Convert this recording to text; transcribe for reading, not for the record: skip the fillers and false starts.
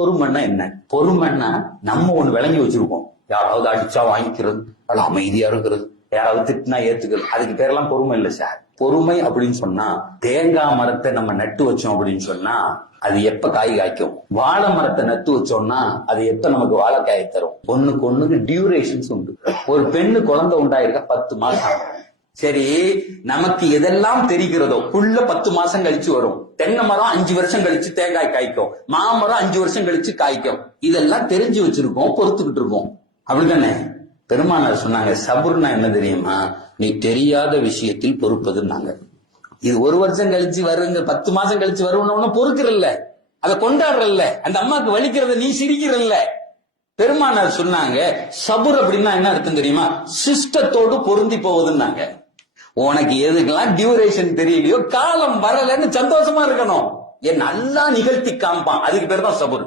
பொறுமைன்னா என்ன? பொறுமைன்னா நம்ம ஒண்ணு விளங்கி வச்சிருக்கோம். யாராவது அடிச்சா வாங்கிக்கிறது, அமைதியா இருக்கிறது, யாராவது திட்டினா ஏத்துக்கிறது, அதுக்கு பேரெல்லாம் பொறுமை இல்ல சார். பொறுமை அப்படின்னு சொன்னா, தேங்காய் மரத்தை நம்ம நட்டு வச்சோம் அப்படின்னு சொன்னா அது எப்ப காய் காய்க்கும்? வாழை மரத்தை நட்டு வச்சோம்னா அது எப்ப நமக்கு வாழைக்காய் தரும்? ஒண்ணுக்கு டியூரேஷன்ஸ் உண்டு. ஒரு பெண்ணு குழந்தை உண்டாயிருக்க 10 மாசம். சரி, நமக்கு எதெல்லாம் தெரிகிறதோ புள்ள 10 மாசம் கழிச்சு வரும். தென்னை மரம் 5 வருஷம் கழிச்சு தேங்காய் காய்க்கும், மாமரம் 5 வருஷம் கழிச்சு காய்க்கும். இதெல்லாம் தெரிஞ்சு வச்சிருக்கோம், பொறுத்துக்கிட்டு இருக்கோம். அப்படித்தானே? பெருமானார் சொன்னாங்க, சபுர்னா என்ன தெரியுமா? நீ தெரியாத விஷயத்தில் பொறுப்பதுன்னாங்க. இது 1 வருஷம் கழிச்சு வருங்க, 10 மாசம் கழிச்சு வரும்னு பொறுக்கிறல்ல, அதை கொண்டாடுறல்ல, அந்த அம்மாக்கு வலிக்கிறத நீ சிரிக்கிறல்ல. பெருமானார் சொன்னாங்க, சபுர் அப்படின்னா என்ன அர்த்தம் தெரியுமா? சிஸ்டத்தோடு பொருந்தி போவதுன்னாங்க. உனக்கு எதுக்கெல்லாம் டியூரேஷன் தெரியலையோ, காலம் வரலன்னு சந்தோஷமா இருக்கணும். என் நல்லா நிகழ்த்தி காமிப்பான், அதுக்கு பேர் தான் சபுர்.